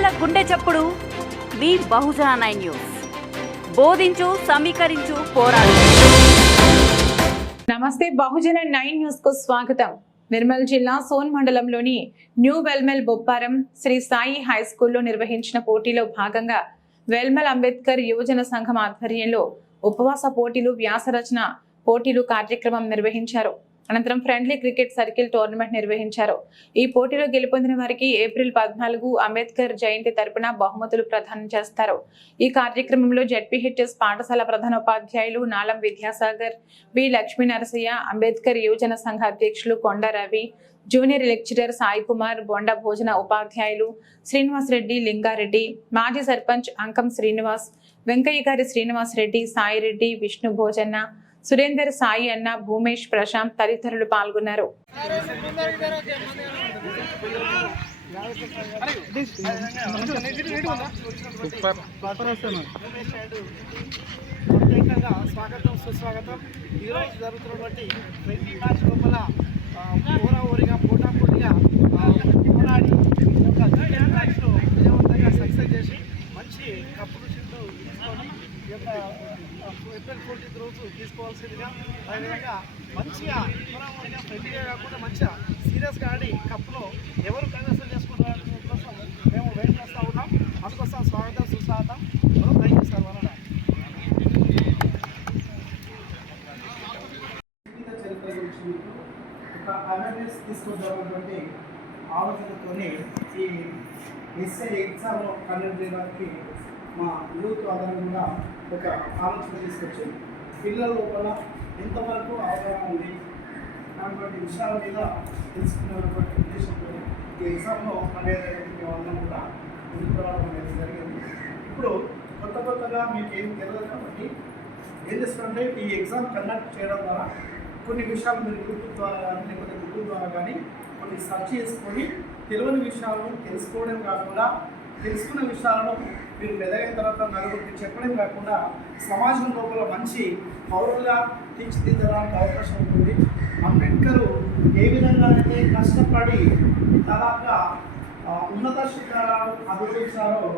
గుండె చప్పుడు. మీ బహుజన నైన్ న్యూస్. బోధించు సమీకరించు పోరాడు. నమస్తే బహుజన నైన్ న్యూస్కు స్వాగతం. నిర్మల్ జిల్లా సోన్ మండలంలోని న్యూ వెల్మెల్ బొప్పారం శ్రీ సాయి హై స్కూల్లో నిర్వహించిన పోటీలో భాగంగా వెల్మెల్ అంబేద్కర్ యువజన సంఘం ఆధ్వర్యంలో ఉపవాస పోటీలు వ్యాసరచన పోటీలు కార్యక్రమం నిర్వహించారు. అనంతరం ఫ్రెండ్లీ క్రికెట్ సర్కిల్ టోర్నమెంట్ నిర్వహించారు. ఈ పోటీలో గెలుపొందిన వారికి ఏప్రిల్ పద్నాలుగు అంబేద్కర్ జయంతి తరపున బహుమతులు ప్రదానం చేస్తారు. ఈ కార్యక్రమంలో జడ్పీహెచ్ఎస్ పాఠశాల ప్రధానోపాధ్యాయులు నాలం విద్యాసాగర్ బి లక్ష్మీ నరసయ్య అంబేద్కర్ యువజన సంఘ అధ్యక్షులు కొండ రవి జూనియర్ లెక్చరర్ సాయి కుమార్ బొండ భోజన ఉపాధ్యాయులు శ్రీనివాస్ రెడ్డి లింగారెడ్డి మాజీ సర్పంచ్ అంకం శ్రీనివాస్ వెంకయ్య గారి శ్రీనివాస్ రెడ్డి సాయిరెడ్డి విష్ణు భోజన్న సురేందర్ సాయి అన్న భూమేష్ ప్రశాంత్ తదితరులు పాల్గొన్నారు. ప్రత్యేకంగా స్వాగతం సుస్వాగతం ఈరోజు జరుగుతున్నటువంటి ప్రతి మ్యాచ్ లోపల ఆ, ఊరిగా ఓరిగా పోటా పోటీగా పోరాడి మ్యాచ్లో విజయవంతంగా సక్సెస్ చేసి మంచి కప్పులు చుట్టూ తీసుకొని యొక్క ఏప్రిల్ ఫోర్టీన్త్ రోజు తీసుకోవాల్సిందిగా అదేవిధంగా మంచిగా ఓరా పెళ్ళిగా ఫ్రెండ్లీగా కాకుండా మంచిగా సీరియస్గా ఆడి కప్పులో ఎవరు కైవసం చేసుకుంటారు కోసం మేము వెయిట్ చేస్తూ ఉన్నాం. అందుకోసం స్వాగతం సుస్వాగతం. థ్యాంక్ యూ సార్ వలన జీవిత ఒక అవేర్నెస్ తీసుకొద్దామన్నటువంటి ఆలోచనతోనే ఈ ఎస్ఐ ఎగ్జామ్ కండక్ట్ చేయడానికి మా యూత్ ఆధారంగా ఒక ఆలోచన తీసుకొచ్చింది పిల్లల లోపల ఎంతవరకు అవగాహన ఉంది? అటువంటి విషయాల మీద తెలుసుకున్నటువంటి ఉద్దేశంతో ఈ ఎగ్జామ్లో అనేది వాళ్ళని కూడా ముందుకు రావడం అనేది జరిగింది. ఇప్పుడు కొత్త కొత్తగా మీకు ఏం తెలియదు కాబట్టి ఏం చేస్తారంటే ఈ ఎగ్జామ్ కండక్ట్ చేయడం ద్వారా కొన్ని విషయాలు మీరు యూట్యూబ్ ద్వారా కానీ లేకపోతే గూగుల్ ద్వారా కానీ కొన్ని సెర్చ్ చేసుకొని తెలియని విషయాలను తెలుసుకోవడం కాకుండా తెలుసుకున్న విషయాలను మీరు పెద్దగైన తర్వాత నలుగురికి చెప్పడం కాకుండా సమాజం లోపల మంచి పౌరులుగా తీర్చిదిద్దడానికి అవకాశం ఉంటుంది. అంబేద్కర్ ఏ విధంగా అయితే కష్టపడి దాదాపుగా ఉన్నత శిఖరాలు అభివృద్ధించారో